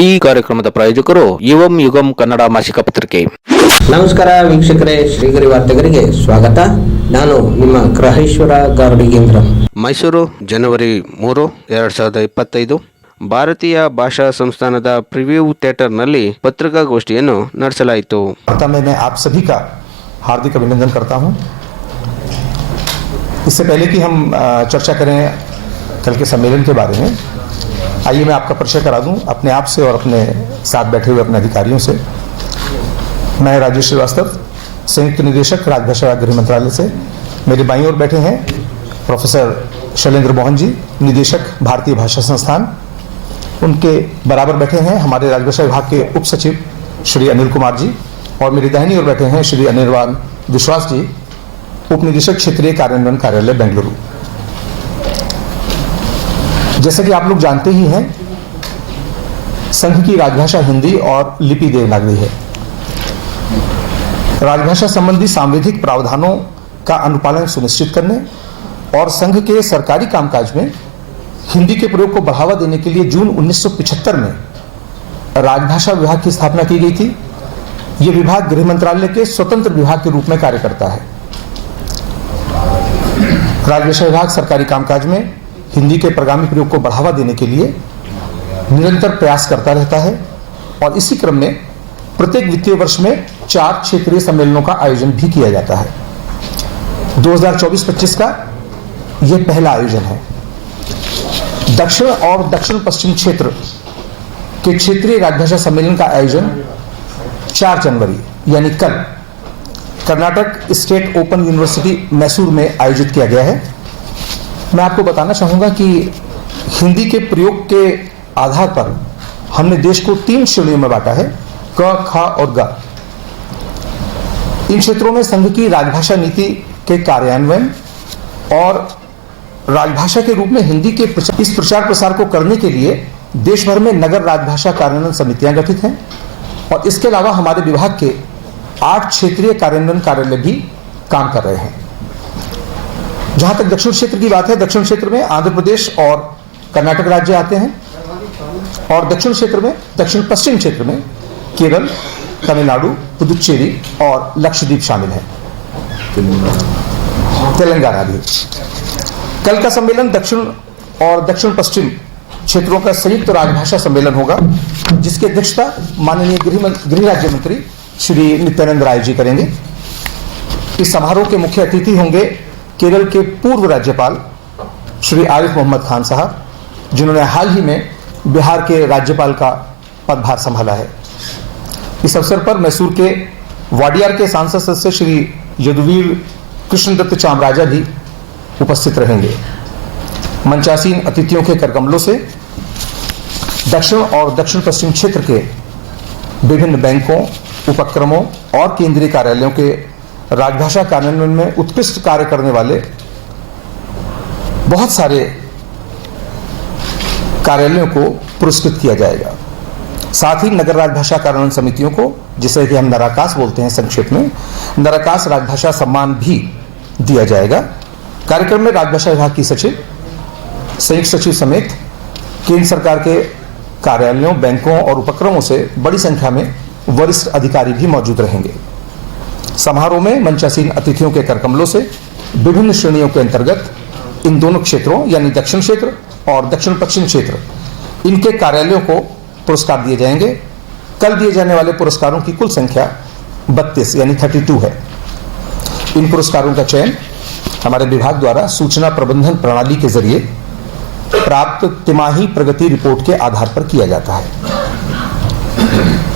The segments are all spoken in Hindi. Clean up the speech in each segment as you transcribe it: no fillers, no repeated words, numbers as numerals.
ಈ ಕಾರ್ಯಕ್ರಮದ ಪ್ರಾಯೋಜಕರು ಯುವಂ ಯುಗಂ ಕನ್ನಡ ಮಾಸಿಕ ಪತ್ರಿಕೆ. ನಮಸ್ಕಾರ ವೀಕ್ಷಕರೇ, ಶ್ರೀಗರಿ ವಾರ್ತೆಗರಿಗೆ ಸ್ವಾಗತ. ನಾನು ನಿಮ್ಮ ಗ್ರಹೇಶ್ವರ ಗಾರ್ಡಿಗೇಂದ್ರ. ಮೈಸೂರು ಜನವರಿ 3, 2025 ಭಾರತೀಯ ಭಾಷಾ ಸಂಸ್ಥಾನದ ಪ್ರಿವ್ಯೂ ಥಿಯೇಟರ್ನಲ್ಲಿ ಪತ್ರಿಕಾಗೋಷ್ಠಿಯನ್ನು ನಡೆಸಲಾಯಿತು. मैं आप सभी का हार्दिक अभिनंदन करता हूं। इससे पहले कि हम चर्चा करें कल के सम्मेलन के बारे में, आइए मैं आपका परिचय करा दूं अपने आप से और अपने साथ बैठे हुए अपने अधिकारियों से। मैं राजेश श्रीवास्तव, संयुक्त निदेशक राजभाषा गृह मंत्रालय से। मेरे बाईं ओर बैठे हैं प्रोफेसर शैलेंद्र मोहन जी, निदेशक भारतीय भाषा संस्थान। उनके बराबर बैठे हैं हमारे राजभाषा विभाग के उप सचिव श्री अनिल कुमार जी, और मेरी दाहिनी ओर बैठे हैं श्री अनिर्बान विश्वास जी, उप निदेशक क्षेत्रीय कार्यान्वयन कार्यालय बेंगलुरु। जैसा कि आप लोग जानते ही हैं, संघ की राजभाषा हिंदी और लिपि देवनागरी है। राजभाषा संबंधी सांविधिक प्रावधानों का अनुपालन सुनिश्चित करने और संघ के सरकारी कामकाज में हिंदी के प्रयोग को बढ़ावा देने के लिए जून 1975 में राजभाषा विभाग की स्थापना की गई थी। यह विभाग गृह मंत्रालय के स्वतंत्र विभाग के रूप में कार्य करता है। राजभाषा विभाग सरकारी कामकाज में हिंदी के प्रगामी प्रयोग को बढ़ावा देने के लिए निरंतर प्रयास करता रहता है, और इसी क्रम में प्रत्येक वित्तीय वर्ष में 4 क्षेत्रीय सम्मेलनों का आयोजन भी किया जाता है। 2024-25 का यह पहला आयोजन है। दक्षिण और दक्षिण पश्चिम क्षेत्र के क्षेत्रीय राजभाषा सम्मेलन का आयोजन 4 जनवरी यानी कल Karnataka state open university Mysore में आयोजित किया गया है। मैं आपको बताना चाहूँगा कि हिंदी के प्रयोग के आधार पर हमने देश को 3 श्रेणियों में बांटा है, क, ख और ग। इन क्षेत्रों में संघ की राजभाषा नीति के कार्यान्वयन और राजभाषा के रूप में हिंदी के इस प्रचार प्रसार को करने के लिए देश भर में नगर राजभाषा कार्यान्वयन समितियां गठित हैं, और इसके अलावा हमारे विभाग के 8 क्षेत्रीय कार्यान्वयन कार्यालय भी काम कर रहे हैं। जहां तक दक्षिण क्षेत्र की बात है, दक्षिण क्षेत्र में आंध्र प्रदेश और कर्नाटक राज्य आते हैं, और दक्षिण क्षेत्र में दक्षिण पश्चिम क्षेत्र में केरल, तमिलनाडु, पुदुचेरी और लक्षद्वीप शामिल है, तेलंगाना भी। कल का सम्मेलन दक्षिण और दक्षिण पश्चिम क्षेत्रों का संयुक्त राजभाषा सम्मेलन होगा, जिसकी अध्यक्षता माननीय गृह राज्य मंत्री श्री नित्यानंद राय जी करेंगे। इस समारोह के मुख्य अतिथि होंगे केरल के पूर्व राज्यपाल श्री आरिफ मोहम्मद खान साहब, जिन्होंने हाल ही में बिहार के राज्यपाल का पदभार संभाला है। इस अवसर पर मैसूर के वाडियार के सांसद सदस्य श्री यदुवीर कृष्णदत्त चामराजा भी उपस्थित रहेंगे। मंचासीन अतिथियों के करकमलों से दक्षिण और दक्षिण पश्चिम क्षेत्र के विभिन्न बैंकों, उपक्रमों और केंद्रीय कार्यालयों के राजभाषा कार्यान्वयन में उत्कृष्ट कार्य करने वाले बहुत सारे कार्यालयों को पुरस्कृत किया जाएगा। साथ ही नगर राजभाषा कार्यान्वयन समितियों को, जिसे कि हम नराकास बोलते हैं संक्षेप में, नराकास राजभाषा सम्मान भी दिया जाएगा। कार्यक्रम में राजभाषा विभाग की सचिव, संयुक्त सचिव समेत केंद्र सरकार के कार्यालयों, बैंकों और उपक्रमों से बड़ी संख्या में वरिष्ठ अधिकारी भी मौजूद रहेंगे। समारोह में मंचासीन अतिथियों के करकमलों से विभिन्न श्रेणियों के अंतर्गत इन दोनों क्षेत्रों यानी दक्षिण क्षेत्र और दक्षिण पश्चिम क्षेत्र, इनके कार्यालयों को पुरस्कार दिए जाएंगे। कल दिए जाने वाले पुरस्कारों की कुल संख्या 32 यानी 32 है। इन पुरस्कारों का चयन हमारे विभाग द्वारा सूचना प्रबंधन प्रणाली के जरिए प्राप्त तिमाही प्रगति रिपोर्ट के आधार पर किया जाता है।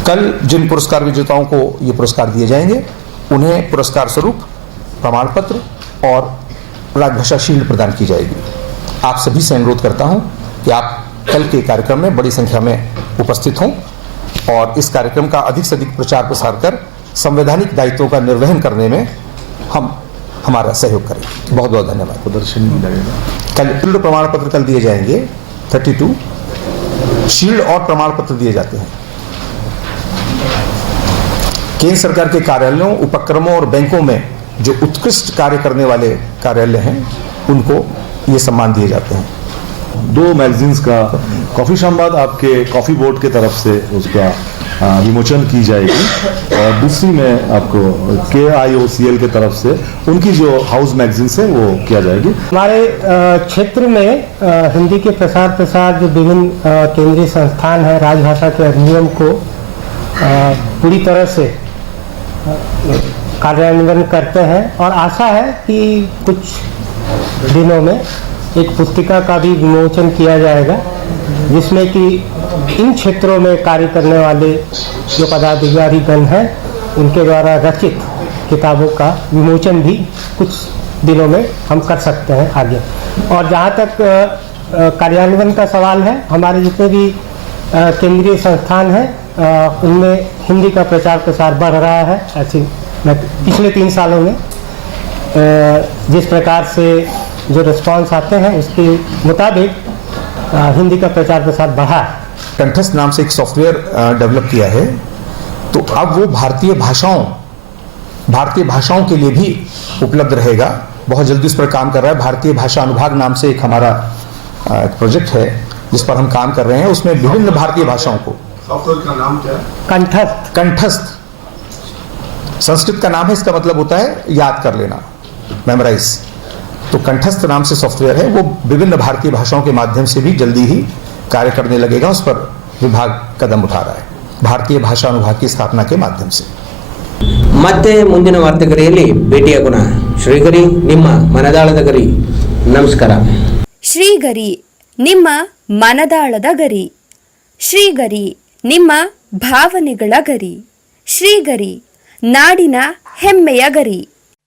कल जिन पुरस्कार विजेताओं को ये पुरस्कार दिए जाएंगे, उन्हें पुरस्कार स्वरूप प्रमाण पत्र और राजभाषा शील्ड प्रदान की जाएगी। आप सभी से अनुरोध करता हूं कि आप कल के कार्यक्रम में बड़ी संख्या में उपस्थित हों और इस कार्यक्रम का अधिक से अधिक प्रचार प्रसार कर संवैधानिक दायित्वों का निर्वहन करने में हम हमारा सहयोग करें। बहुत बहुत धन्यवाद। प्रदर्शन कल शील्ड प्रमाण पत्र कल दिए जाएंगे, 32 शील्ड और प्रमाण पत्र दिए जाते हैं। केंद्र सरकार के कार्यालयों, उपक्रमों और बैंकों में जो उत्कृष्ट कार्य करने वाले कार्यालय हैं, उनको ये सम्मान दिए जाते हैं। 2 मैगजीन्स का कॉफ़ी संवाद आपके कॉफ़ी बोर्ड के तरफ से उसका विमोचन की जाएगी और दूसरी में आपको KIOCL के तरफ से उनकी जो हाउस मैगजीन्स है वो किया जाएगी। हमारे क्षेत्र में हिंदी के प्रसार जो विभिन्न केंद्रीय संस्थान है राजभाषा के अधिनियम को पूरी तरह से कार्यान्वयन करते हैं और आशा है कि कुछ दिनों में एक पुस्तिका का भी विमोचन किया जाएगा जिसमें कि इन क्षेत्रों में कार्य करने वाले जो पदाधिकारीगण हैं उनके द्वारा रचित किताबों का विमोचन भी कुछ दिनों में हम कर सकते हैं आगे। और जहाँ तक कार्यान्वयन का सवाल है, हमारे जितने भी केंद्रीय संस्थान हैं उनमें हिंदी का प्रचार प्रसार बढ़ रहा है। ऐसे पिछले 3 सालों में जिस प्रकार से जो रिस्पांस आते हैं उसके मुताबिक हिंदी का प्रचार प्रसार बढ़ा है। कंठस्थ नाम से एक सॉफ्टवेयर डेवलप किया है, तो अब वो भारतीय भाषाओं के लिए भी उपलब्ध रहेगा। बहुत जल्दी उस पर काम कर रहा है। भारतीय भाषा अनुभाग नाम से एक हमारा प्रोजेक्ट है जिस पर हम काम कर रहे हैं। उसमें विभिन्न भारतीय भाषाओं को, सॉफ्टवेयर का नाम क्या है? कंठस्थ संस्कृत का नाम है, इसका मतलब होता है याद कर लेना, मेमोराइज। तो कंठस्थ नाम से सॉफ्टवेयर है, वो विभिन्न भारतीय भाषाओं के माध्यम से भी जल्दी ही कार्य करने लगेगा। उस पर विभाग कदम उठा रहा है भारतीय भाषा अनुभाग की स्थापना के माध्यम से। ಮತ್ತೆ ಮುಂದಿನ ವಾರ್ತೆಗರಿಯಲ್ಲಿ ಭೇಟಿಯಾಗೋಣ। ಶ್ರೀಗರಿ ನಿಮ್ಮ ಮನದಾಳದ ಗರಿ, ನಮಸ್ಕಾರ। ಶ್ರೀಗರಿ ನಿಮ್ಮ ಮನದಾಳದ ಗರಿ, ಶ್ರೀಗರಿ ನಿಮ್ಮ ಭಾವನೆಗಳ ಗರಿ, ಶ್ರೀಗರಿ ನಾಡಿನ ಹೆಮ್ಮೆಯ ಗರಿ।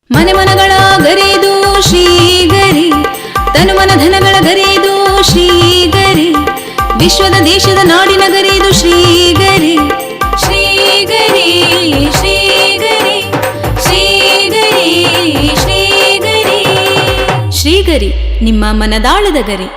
ಮನೆ ಮನಗಳ ಗರಿದು ಶ್ರೀಗರಿ, ತನು ಮನ ಧನಗಳ ಗರಿದು ಶ್ರೀಗರಿ, ವಿಶ್ವದ ದೇಶದ ನಾಡಿನ ಗರಿದು ಶ್ರೀಗರಿ, ಶ್ರೀಗರಿ ಶ್ರೀಗರಿ ಶ್ರೀಗರಿ ಶ್ರೀಗರಿ ಶ್ರೀಗರಿ ನಿಮ್ಮ ಮನದಾಳದ ಗರಿ।